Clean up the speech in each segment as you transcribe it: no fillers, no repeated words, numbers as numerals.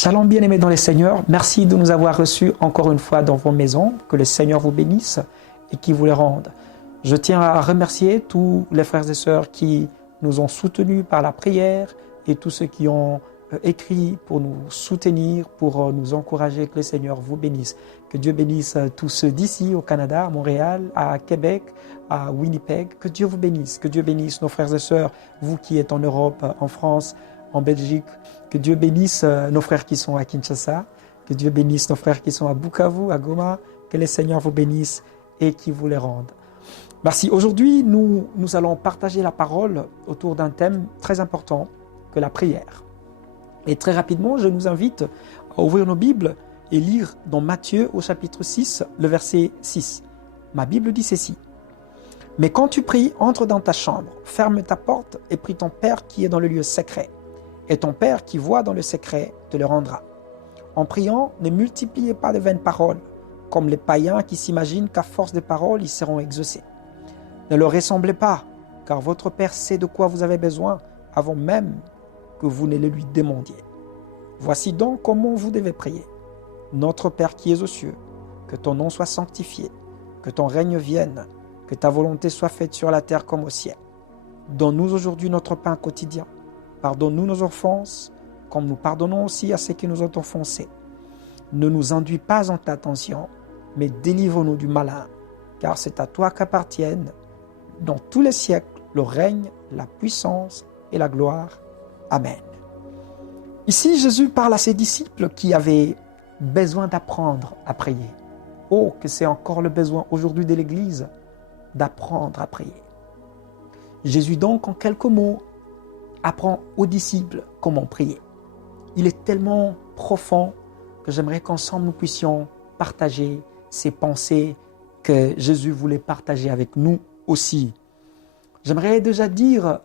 Shalom bien-aimés dans le Seigneur, merci de nous avoir reçus encore une fois dans vos maisons, que le Seigneur vous bénisse et qu'il vous les rende. Je tiens à remercier tous les frères et sœurs qui nous ont soutenus par la prière et tous ceux qui ont écrit pour nous soutenir, pour nous encourager, que le Seigneur vous bénisse. Que Dieu bénisse tous ceux d'ici au Canada, à Montréal, à Québec, à Winnipeg. Que Dieu vous bénisse, que Dieu bénisse nos frères et sœurs, vous qui êtes en Europe, en France, en Belgique. Que Dieu bénisse nos frères qui sont à Kinshasa, que Dieu bénisse nos frères qui sont à Bukavu, à Goma, que le Seigneur vous bénisse et qu'il vous les rende. Merci. Aujourd'hui, nous allons partager la parole autour d'un thème très important que la prière. Et très rapidement, je nous invite à ouvrir nos Bibles et lire dans Matthieu au chapitre 6, le verset 6. Ma Bible dit ceci. « Mais quand tu pries, entre dans ta chambre, ferme ta porte et prie ton Père qui est dans le lieu secret. Et ton Père qui voit dans le secret te le rendra. En priant, ne multipliez pas de vaines paroles, comme les païens qui s'imaginent qu'à force de paroles, ils seront exaucés. Ne leur ressemblez pas, car votre Père sait de quoi vous avez besoin avant même que vous ne le lui demandiez. Voici donc comment vous devez prier. Notre Père qui es aux cieux, que ton nom soit sanctifié, que ton règne vienne, que ta volonté soit faite sur la terre comme au ciel. Donne-nous aujourd'hui notre pain quotidien. Pardonne-nous nos offenses, comme nous pardonnons aussi à ceux qui nous ont offensés. Ne nous induis pas en tentation, mais délivre-nous du malin, car c'est à toi qu'appartiennent, dans tous les siècles, le règne, la puissance et la gloire. Amen. Ici, Jésus parle à ses disciples qui avaient besoin d'apprendre à prier. Oh, que c'est encore le besoin aujourd'hui de l'Église d'apprendre à prier. Jésus donc, en quelques mots, apprend aux disciples comment prier. Il est tellement profond que j'aimerais qu'ensemble nous puissions partager ces pensées que Jésus voulait partager avec nous aussi. J'aimerais déjà dire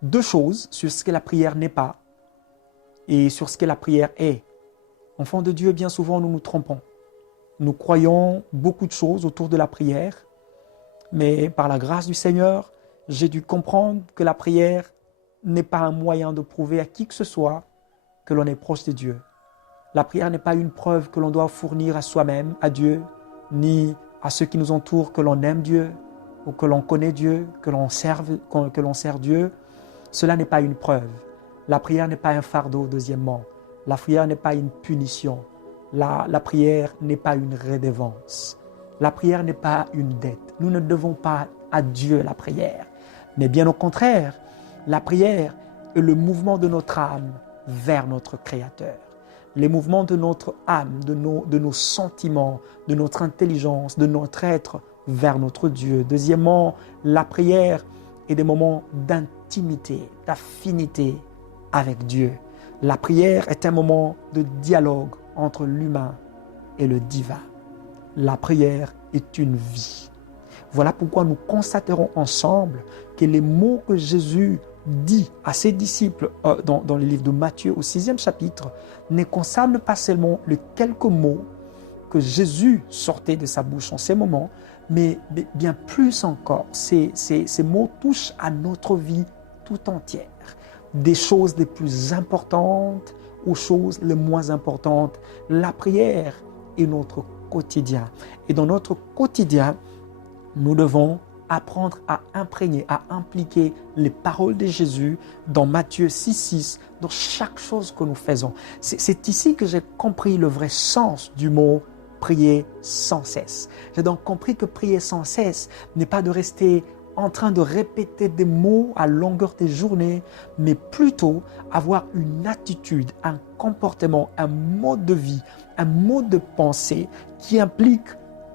deux choses sur ce que la prière n'est pas et sur ce que la prière est. Enfants de Dieu, bien souvent nous nous trompons. Nous croyons beaucoup de choses autour de la prière, mais par la grâce du Seigneur, j'ai dû comprendre que la prière n'est pas un moyen de prouver à qui que ce soit que l'on est proche de Dieu. La prière n'est pas une preuve que l'on doit fournir à soi-même, à Dieu, ni à ceux qui nous entourent que l'on aime Dieu, ou que l'on connaît Dieu, que l'on sert Dieu. Cela n'est pas une preuve. La prière n'est pas un fardeau, deuxièmement. La prière n'est pas une punition. La prière n'est pas une redevance. La prière n'est pas une dette. Nous ne devons pas à Dieu la prière. Mais bien au contraire, la prière est le mouvement de notre âme vers notre Créateur. Les mouvements de notre âme, de nos sentiments, de notre intelligence, de notre être vers notre Dieu. Deuxièmement, la prière est des moments d'intimité, d'affinité avec Dieu. La prière est un moment de dialogue entre l'humain et le divin. La prière est une vie. Voilà pourquoi nous constaterons ensemble que les mots que Jésus dit à ses disciples dans le livre de Matthieu au 6e chapitre ne concernent pas seulement les quelques mots que Jésus sortait de sa bouche en ces moments, mais bien plus encore, ces mots touchent à notre vie tout entière. Des choses les plus importantes aux choses les moins importantes. La prière est notre quotidien. Et dans notre quotidien, nous devons apprendre à imprégner, à impliquer les paroles de Jésus dans Matthieu 6,6, dans chaque chose que nous faisons. C'est ici que j'ai compris le vrai sens du mot prier sans cesse. J'ai donc compris que prier sans cesse n'est pas de rester en train de répéter des mots à longueur de journée, mais plutôt avoir une attitude, un comportement, un mode de vie, un mode de pensée qui implique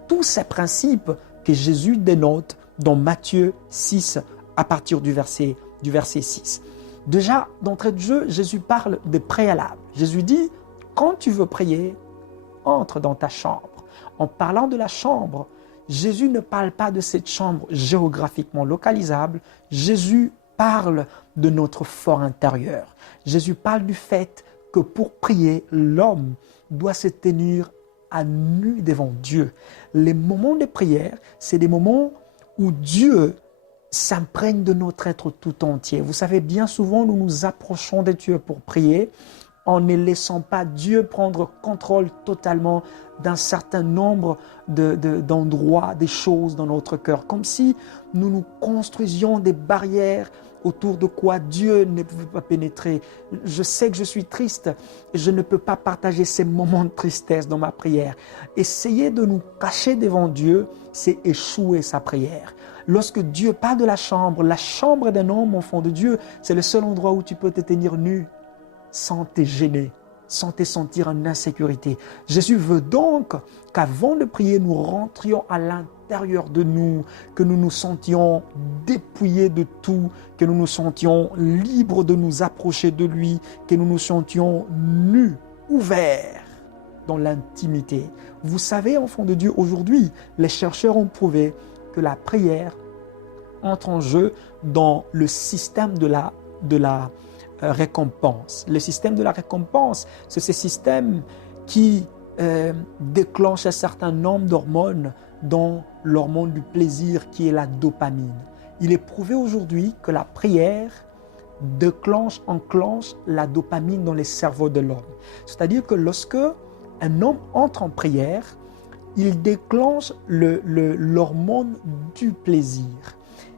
tous ces principes que Jésus dénote dans Matthieu 6 à partir du verset 6. Déjà, d'entrée de jeu, Jésus parle des préalables. Jésus dit, quand tu veux prier, entre dans ta chambre. En parlant de la chambre, Jésus ne parle pas de cette chambre géographiquement localisable. Jésus parle de notre fort intérieur. Jésus parle du fait que pour prier, l'homme doit se tenir à nu devant Dieu. Les moments de prière, c'est des moments où Dieu s'imprègne de notre être tout entier. Vous savez, bien souvent, nous nous approchons de Dieu pour prier en ne laissant pas Dieu prendre contrôle totalement d'un certain nombre d'endroits, des choses dans notre cœur. Comme si nous nous construisions des barrières autour de quoi Dieu ne peut pas pénétrer. Je sais que je suis triste et je ne peux pas partager ces moments de tristesse dans ma prière. Essayer de nous cacher devant Dieu, c'est échouer sa prière. Lorsque Dieu parle de la chambre d'un homme, enfant de Dieu, c'est le seul endroit où tu peux te tenir nu sans te gêner, sans te sentir en insécurité. Jésus veut donc qu'avant de prier, nous rentrions à l'intérieur de nous, que nous nous sentions dépouillés de tout, que nous nous sentions libres de nous approcher de lui, que nous nous sentions nus, ouverts dans l'intimité. Vous savez, enfants de Dieu, aujourd'hui, les chercheurs ont prouvé que la prière entre en jeu dans le système de la récompense. Le système de la récompense, c'est ce système qui déclenche un certain nombre d'hormones dans l'hormone du plaisir qui est la dopamine. Il est prouvé aujourd'hui que la prière enclenche la dopamine dans les cerveaux de l'homme. C'est-à-dire que lorsque un homme entre en prière, il déclenche l'hormone du plaisir.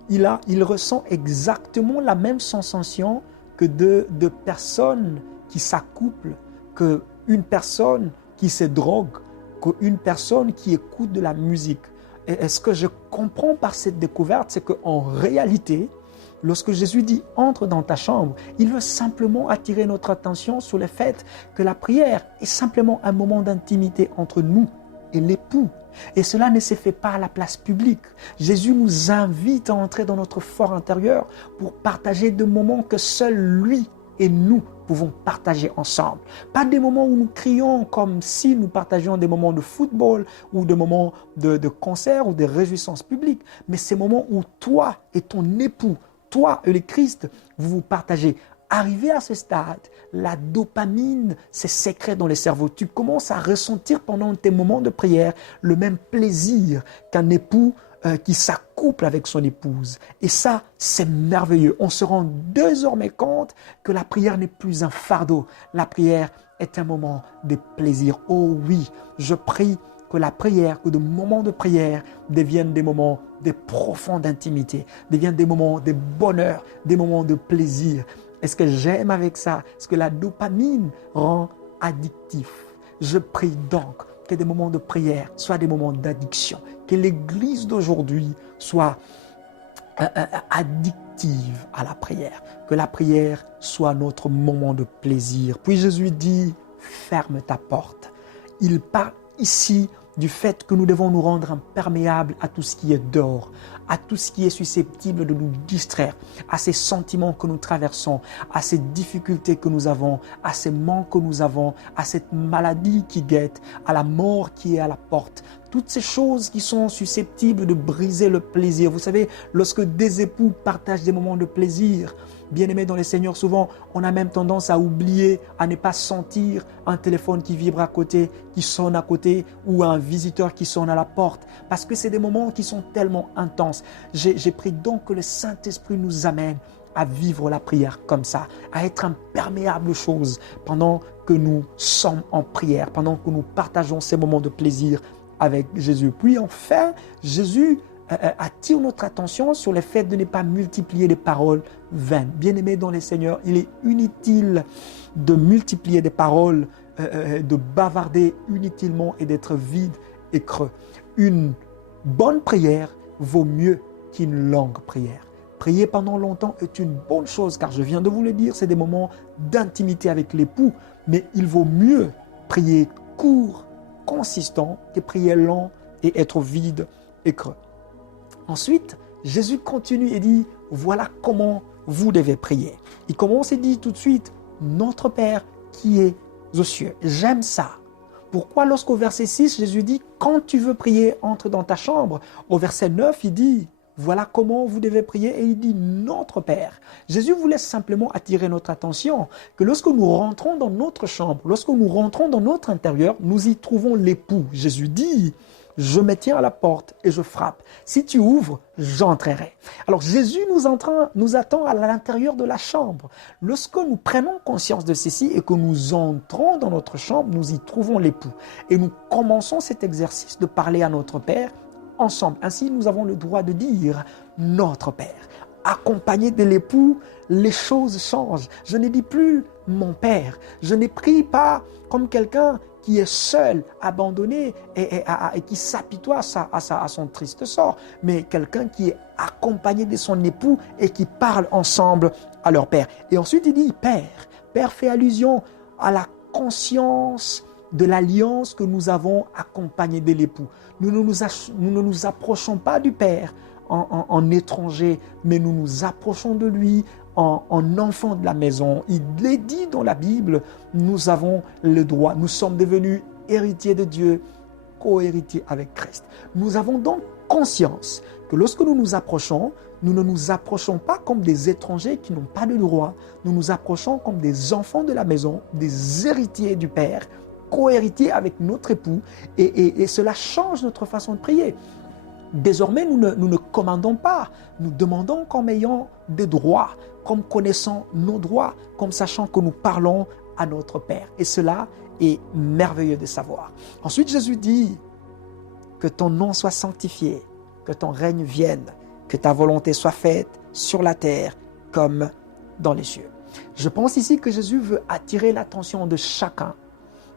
Il ressent exactement la même sensation que de personnes qui s'accouplent, qu'une personne qui se drogue, qu'une personne qui écoute de la musique. Et ce que je comprends par cette découverte, c'est qu'en réalité, lorsque Jésus dit « entre dans ta chambre », il veut simplement attirer notre attention sur le fait que la prière est simplement un moment d'intimité entre nous et l'époux. Et cela ne se fait pas à la place publique. Jésus nous invite à entrer dans notre fort intérieur pour partager des moments que seul lui et nous pouvons partager ensemble. Pas des moments où nous crions comme si nous partagions des moments de football ou des moments de concert ou de réjouissance publique, mais ces moments où toi et ton époux, toi et le Christ, vous vous partagez. Arrivé à ce stade, la dopamine se sécrète dans le cerveau. Tu commences à ressentir pendant tes moments de prière le même plaisir qu'un époux qui s'accouple avec son épouse. Et ça, c'est merveilleux. On se rend désormais compte que la prière n'est plus un fardeau. La prière est un moment de plaisir. Oh oui, je prie que la prière, que de moments de prière deviennent des moments de profonde intimité, deviennent des moments de bonheur, des moments de plaisir. Et ce que j'aime avec ça, c'est que la dopamine rend addictif. Je prie donc que des moments de prière soient des moments d'addiction, que l'Église d'aujourd'hui soit addictive à la prière, que la prière soit notre moment de plaisir. Puis Jésus dit, ferme ta porte. Il parle ici du fait que nous devons nous rendre imperméables à tout ce qui est dehors, à tout ce qui est susceptible de nous distraire, à ces sentiments que nous traversons, à ces difficultés que nous avons, à ces manques que nous avons, à cette maladie qui guette, à la mort qui est à la porte. Toutes ces choses qui sont susceptibles de briser le plaisir. Vous savez, lorsque des époux partagent des moments de plaisir, bien-aimés dans le Seigneur, souvent, on a même tendance à oublier, à ne pas sentir un téléphone qui vibre à côté, qui sonne à côté, ou un visiteur qui sonne à la porte, parce que c'est des moments qui sont tellement intenses. J'ai pris donc que le Saint-Esprit nous amène à vivre la prière comme ça, à être imperméable aux choses pendant que nous sommes en prière, pendant que nous partageons ces moments de plaisir avec Jésus. Puis enfin, Jésus attire notre attention sur le fait de ne pas multiplier les paroles vaines. Bien-aimés dans les Seigneurs, il est inutile de multiplier des paroles, de bavarder inutilement et d'être vide et creux. Une bonne prière vaut mieux qu'une longue prière. Prier pendant longtemps est une bonne chose, car je viens de vous le dire, c'est des moments d'intimité avec l'époux, mais il vaut mieux prier court, consistant, que prier lent et être vide et creux. Ensuite, Jésus continue et dit, voilà comment vous devez prier. Il commence et dit tout de suite, notre Père qui est aux cieux. J'aime ça. Pourquoi lorsqu'au verset 6, Jésus dit, quand tu veux prier, entre dans ta chambre. Au verset 9, il dit, voilà comment vous devez prier, et il dit notre Père. Jésus voulait simplement attirer notre attention que lorsque nous rentrons dans notre chambre, lorsque nous rentrons dans notre intérieur, nous y trouvons l'époux. Jésus dit, Je me tiens à la porte et je frappe. Si tu ouvres, j'entrerai. Alors Jésus nous attend à l'intérieur de la chambre. Lorsque nous prenons conscience de ceci et que nous entrons dans notre chambre, nous y trouvons l'époux. Et nous commençons cet exercice de parler à notre Père ensemble. Ainsi, nous avons le droit de dire « Notre Père ». Accompagné de l'époux, les choses changent. Je ne dis plus « Mon Père ». Je ne prie pas comme quelqu'un qui est seul, abandonné et qui s'apitoie à son triste sort, mais quelqu'un qui est accompagné de son époux et qui parle ensemble à leur Père. Et ensuite, il dit « Père ». Père fait allusion à la conscience de l'alliance que nous avons accompagnée de l'époux. Nous ne nous approchons pas du Père en étranger, mais nous nous approchons de lui en enfant de la maison. Il est dit dans la Bible, nous avons le droit, nous sommes devenus héritiers de Dieu, co-héritiers avec Christ. Nous avons donc conscience que lorsque nous nous approchons, nous ne nous approchons pas comme des étrangers qui n'ont pas de droit, nous nous approchons comme des enfants de la maison, des héritiers du Père, co-héritiers avec notre époux, et cela change notre façon de prier. Désormais, nous ne commandons pas, nous demandons comme ayant des droits, comme connaissant nos droits, comme sachant que nous parlons à notre Père. Et cela est merveilleux de savoir. Ensuite, Jésus dit que ton nom soit sanctifié, que ton règne vienne, que ta volonté soit faite sur la terre comme dans les cieux. Je pense ici que Jésus veut attirer l'attention de chacun,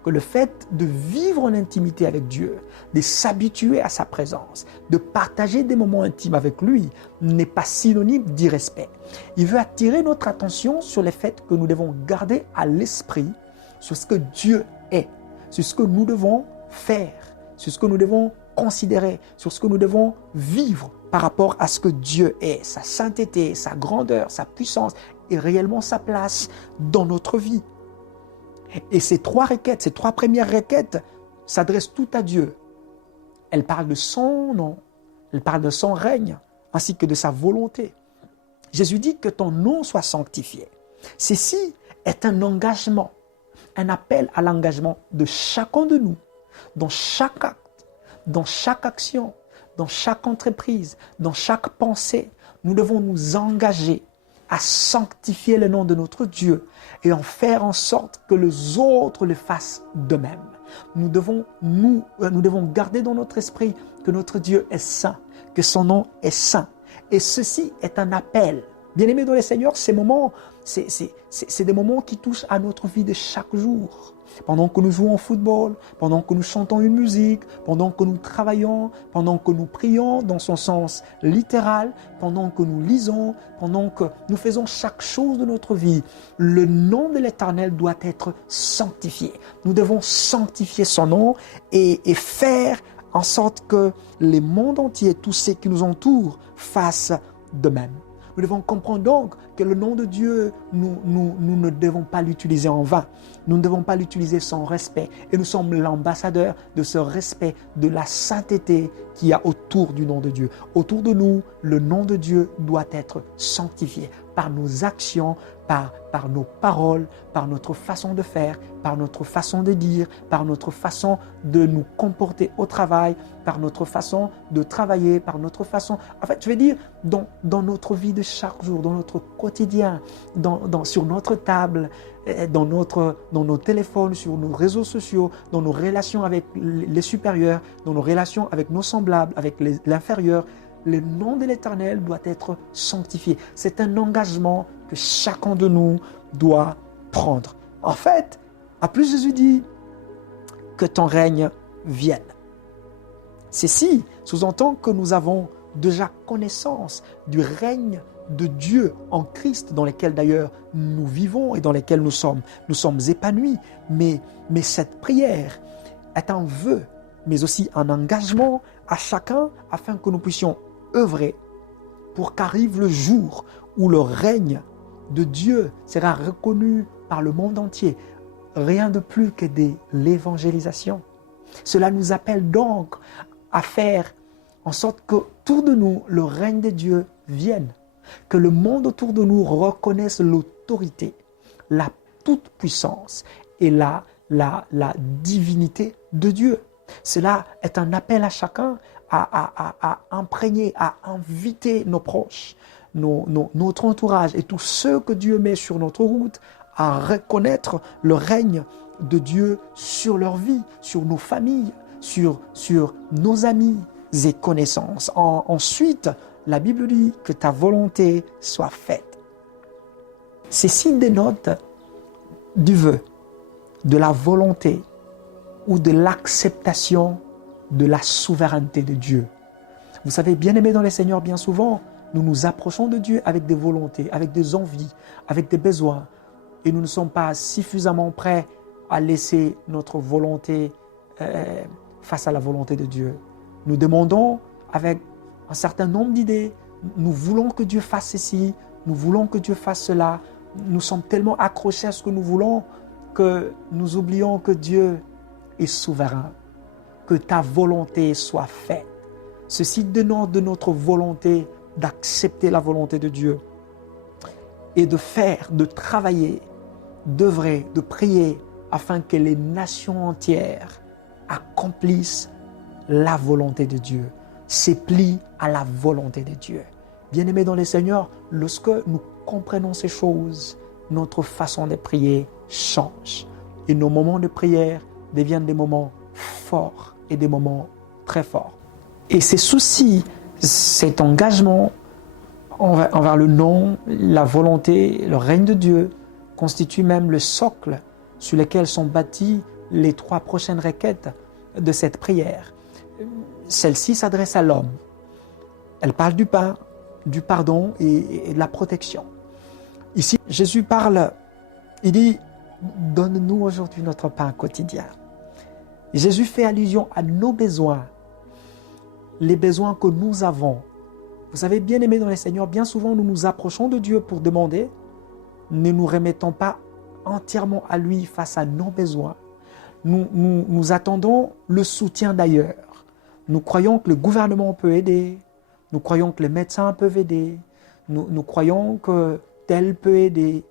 que le fait de vivre en intimité avec Dieu, de s'habituer à sa présence, de partager des moments intimes avec lui, n'est pas synonyme d'irrespect. Il veut attirer notre attention sur le fait que nous devons garder à l'esprit sur ce que Dieu est, sur ce que nous devons faire, sur ce que nous devons considérer, sur ce que nous devons vivre par rapport à ce que Dieu est, sa sainteté, sa grandeur, sa puissance et réellement sa place dans notre vie. Et ces trois premières requêtes s'adressent toutes à Dieu. Elles parlent de son nom, elles parlent de son règne, ainsi que de sa volonté. Jésus dit que ton nom soit sanctifié. Ceci est un engagement, un appel à l'engagement de chacun de nous, dans chaque acte, dans chaque action, dans chaque entreprise, dans chaque pensée. Nous devons nous engager à sanctifier le nom de notre Dieu et en faire en sorte que les autres le fassent de même. Nous devons garder dans notre esprit que notre Dieu est saint, que son nom est saint. Et ceci est un appel. Bien-aimés dans le Seigneur, ces moments, c'est des moments qui touchent à notre vie de chaque jour. Pendant que nous jouons au football, pendant que nous chantons une musique, pendant que nous travaillons, pendant que nous prions dans son sens littéral, pendant que nous lisons, pendant que nous faisons chaque chose de notre vie, le nom de l'Éternel doit être sanctifié. Nous devons sanctifier son nom et faire en sorte que les mondes entiers, tous ceux qui nous entourent, fassent de même. Nous devons comprendre donc que le nom de Dieu, nous ne devons pas l'utiliser en vain. Nous ne devons pas l'utiliser sans respect. Et nous sommes l'ambassadeur de ce respect, de la sainteté qu'il y a autour du nom de Dieu. Autour de nous, le nom de Dieu doit être sanctifié par nos actions, par nos paroles, par notre façon de faire, par notre façon de dire, par notre façon de nous comporter au travail, par notre façon de travailler, par notre façon... En fait, je vais dire, dans notre vie de chaque jour, dans notre quotidien, sur notre table, dans nos téléphones, sur nos réseaux sociaux, dans nos relations avec les supérieurs, dans nos relations avec nos semblables, avec l'inférieur, le nom de l'Éternel doit être sanctifié. C'est un engagement que chacun de nous doit prendre. En fait, à plus Jésus dit que ton règne vienne. Ceci sous-entend que nous avons déjà connaissance du règne de Dieu en Christ, dans lequel d'ailleurs nous vivons et dans lequel nous sommes épanouis. Mais cette prière est un vœu, mais aussi un engagement à chacun afin que nous puissions œuvrer pour qu'arrive le jour où le règne de Dieu sera reconnu par le monde entier. Rien de plus que de l'évangélisation. Cela nous appelle donc à faire en sorte qu'autour de nous, le règne de Dieu vienne. Que le monde autour de nous reconnaisse l'autorité, la toute-puissance et la divinité de Dieu. Cela est un appel à chacun à imprégner, à inviter nos proches, notre entourage et tous ceux que Dieu met sur notre route à reconnaître le règne de Dieu sur leur vie, sur nos familles, sur nos amis et connaissances. Ensuite, la Bible dit que ta volonté soit faite. Ceci dénote du vœu, de la volonté ou de l'acceptation de la souveraineté de Dieu. Vous savez, bien-aimés dans les Seigneurs, bien souvent, nous nous approchons de Dieu avec des volontés, avec des envies, avec des besoins, et nous ne sommes pas suffisamment prêts à laisser notre volonté face à la volonté de Dieu. Nous demandons avec un certain nombre d'idées, nous voulons que Dieu fasse ceci, nous voulons que Dieu fasse cela, nous sommes tellement accrochés à ce que nous voulons que nous oublions que Dieu est souverain, que ta volonté soit faite. Ceci dénote de notre volonté d'accepter la volonté de Dieu et de faire, de travailler, d'œuvrer, de prier afin que les nations entières accomplissent la volonté de Dieu, se plient à la volonté de Dieu. Bien-aimés dans les Seigneurs, lorsque nous comprenons ces choses, notre façon de prier change et nos moments de prière deviennent des moments forts et des moments très forts. Et ces soucis, cet engagement envers le nom, la volonté, le règne de Dieu constitue même le socle sur lequel sont bâties les 3 prochaines requêtes de cette prière. Celle-ci s'adresse à l'homme. Elle parle du pain, du pardon et de la protection. Ici, Jésus parle, il dit, donne-nous aujourd'hui notre pain quotidien. Jésus fait allusion à nos besoins, les besoins que nous avons. Vous savez, bien aimés dans les Seigneurs, bien souvent nous nous approchons de Dieu pour demander, ne nous remettons pas entièrement à lui face à nos besoins. Nous attendons le soutien d'ailleurs. Nous croyons que le gouvernement peut aider, nous croyons que les médecins peuvent aider, nous croyons que tel peut aider,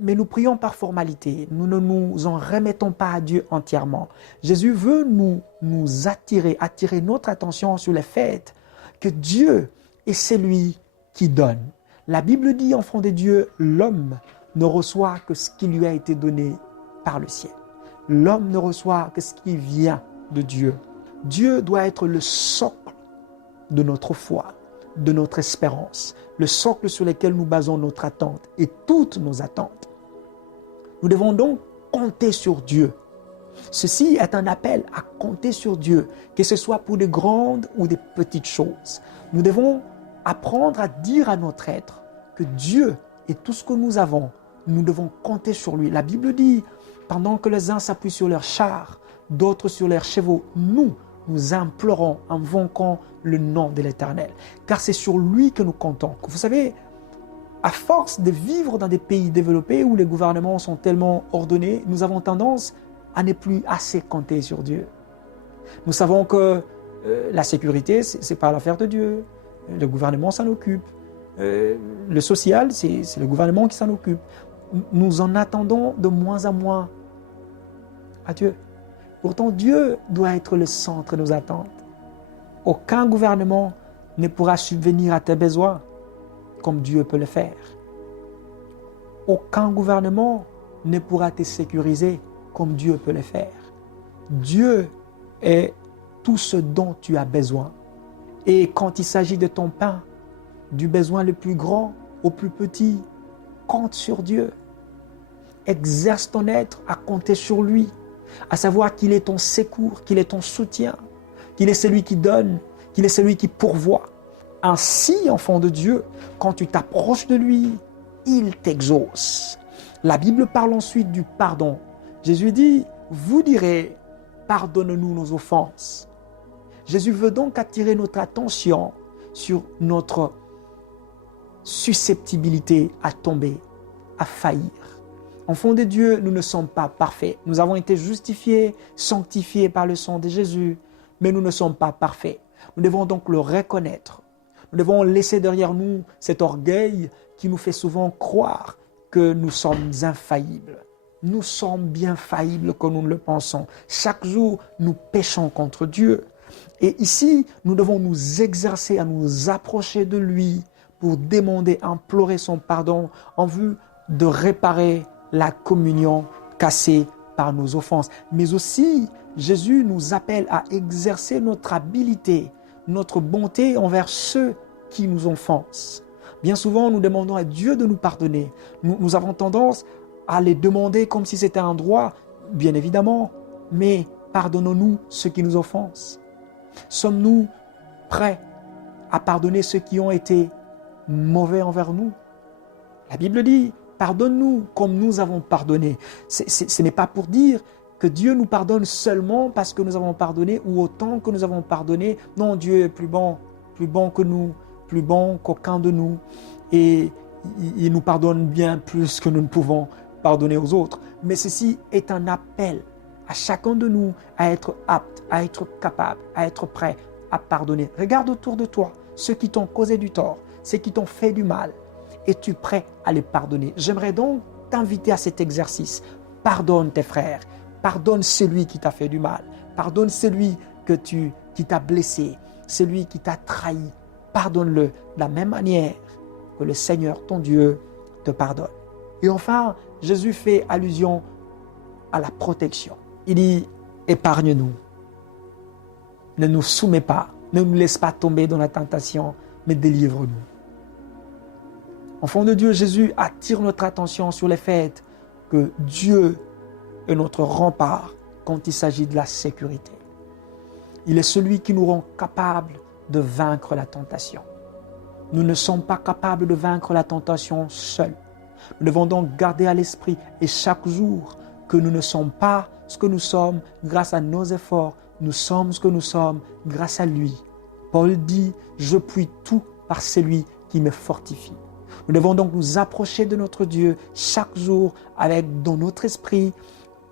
mais nous prions par formalité, nous ne nous en remettons pas à Dieu entièrement. Jésus veut nous attirer notre attention sur le fait que Dieu est celui qui donne. La Bible dit, enfant de Dieu, l'homme ne reçoit que ce qui lui a été donné par le ciel. L'homme ne reçoit que ce qui vient de Dieu. Dieu doit être le socle de notre foi, de notre espérance, le socle sur lequel nous basons notre attente et toutes nos attentes. Nous devons donc compter sur Dieu. Ceci est un appel à compter sur Dieu, que ce soit pour de grandes ou de petites choses. Nous devons apprendre à dire à notre être que Dieu est tout ce que nous avons. Nous devons compter sur lui. La Bible dit, pendant que les uns s'appuient sur leurs chars, d'autres sur leurs chevaux, nous implorons, invoquons le nom de l'Éternel. Car c'est sur lui que nous comptons. Vous savez, à force de vivre dans des pays développés où les gouvernements sont tellement ordonnés, nous avons tendance à ne plus assez compter sur Dieu. Nous savons que la sécurité, ce n'est pas l'affaire de Dieu. Le gouvernement s'en occupe. Le social, c'est le gouvernement qui s'en occupe. Nous en attendons de moins en moins à Dieu. Pourtant, Dieu doit être le centre de nos attentes. Aucun gouvernement ne pourra subvenir à tes besoins comme Dieu peut le faire. Aucun gouvernement ne pourra te sécuriser comme Dieu peut le faire. Dieu est tout ce dont tu as besoin. Et quand il s'agit de ton pain, du besoin le plus grand au plus petit, compte sur Dieu. Exerce ton être à compter sur lui, à savoir qu'il est ton secours, qu'il est ton soutien, qu'il est celui qui donne, qu'il est celui qui pourvoit. Ainsi, enfant de Dieu, quand tu t'approches de lui, il t'exauce. La Bible parle ensuite du pardon. Jésus dit, vous direz, pardonne-nous nos offenses. Jésus veut donc attirer notre attention sur notre susceptibilité à tomber, à faillir. Enfants de Dieu, nous ne sommes pas parfaits. Nous avons été justifiés, sanctifiés par le sang de Jésus, mais nous ne sommes pas parfaits. Nous devons donc le reconnaître. Nous devons laisser derrière nous cet orgueil qui nous fait souvent croire que nous sommes infaillibles. nous sommes bien faillibles comme nous le pensons. Chaque jour, nous péchons contre Dieu. Et ici, nous devons nous exercer à nous approcher de lui pour demander, implorer son pardon en vue de réparer la communion cassée par nos offenses. Mais aussi, Jésus nous appelle à exercer notre habileté, notre bonté envers ceux qui nous offensent. Bien souvent, nous demandons à Dieu de nous pardonner. Nous avons tendance à les demander comme si c'était un droit, bien évidemment, mais pardonnons-nous ceux qui nous offensent. Sommes-nous prêts à pardonner ceux qui ont été mauvais envers nous? La Bible dit, pardonne-nous comme nous avons pardonné. Ce n'est pas pour dire que Dieu nous pardonne seulement parce que nous avons pardonné ou autant que nous avons pardonné. Non, Dieu est plus bon que nous, plus bon qu'aucun de nous. Et il nous pardonne bien plus que nous ne pouvons pardonner aux autres. Mais ceci est un appel à chacun de nous à être apte, à être capable, à être prêt à pardonner. Regarde autour de toi ceux qui t'ont causé du tort, ceux qui t'ont fait du mal. Es-tu prêt à les pardonner? J'aimerais donc t'inviter à cet exercice. Pardonne tes frères, pardonne celui qui t'a fait du mal, pardonne celui qui t'a blessé, celui qui t'a trahi. Pardonne-le de la même manière que le Seigneur, ton Dieu, te pardonne. Et enfin, Jésus fait allusion à la protection. Il dit, épargne-nous, ne nous soumets pas, ne nous laisse pas tomber dans la tentation, mais délivre-nous. Enfant de Dieu, Jésus attire notre attention sur le fait que Dieu est notre rempart quand il s'agit de la sécurité. Il est celui qui nous rend capables de vaincre la tentation. Nous ne sommes pas capables de vaincre la tentation seuls. Nous devons donc garder à l'esprit et chaque jour que nous ne sommes pas ce que nous sommes grâce à nos efforts. Nous sommes ce que nous sommes grâce à lui. Paul dit, je puis tout par celui qui me fortifie. Nous devons donc nous approcher de notre Dieu chaque jour avec dans notre esprit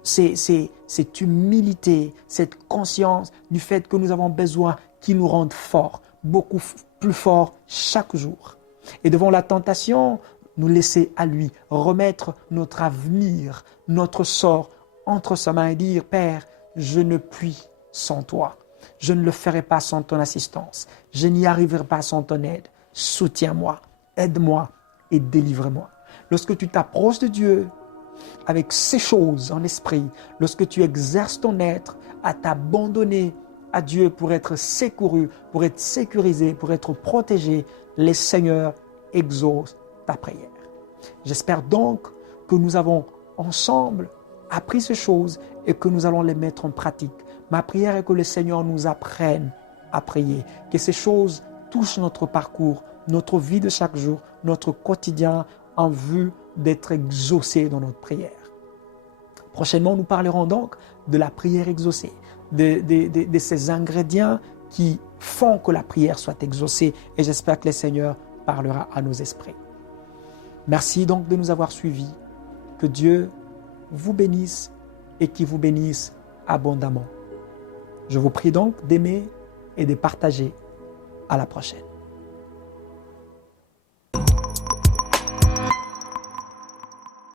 cette humilité, cette conscience du fait que nous avons besoin qu'il nous rende forts, beaucoup plus forts chaque jour. Et devant la tentation, nous laisser à lui, remettre notre avenir, notre sort entre sa main et dire, Père, je ne puis sans toi. Je ne le ferai pas sans ton assistance. Je n'y arriverai pas sans ton aide. Soutiens-moi, aide-moi et délivre-moi. Lorsque tu t'approches de Dieu avec ces choses en esprit, lorsque tu exerces ton être à t'abandonner à Dieu pour être secouru, pour être sécurisé, pour être protégé, le Seigneur exauce ta prière. J'espère donc que nous avons ensemble appris ces choses et que nous allons les mettre en pratique. Ma prière est que le Seigneur nous apprenne à prier, que ces choses touchent notre parcours, notre vie de chaque jour, notre quotidien en vue d'être exaucés dans notre prière. Prochainement, nous parlerons donc de la prière exaucée, de ces ingrédients qui font que la prière soit exaucée et j'espère que le Seigneur parlera à nos esprits. Merci donc de nous avoir suivis. Que Dieu vous bénisse et qu'il vous bénisse abondamment. Je vous prie donc d'aimer et de partager. À la prochaine.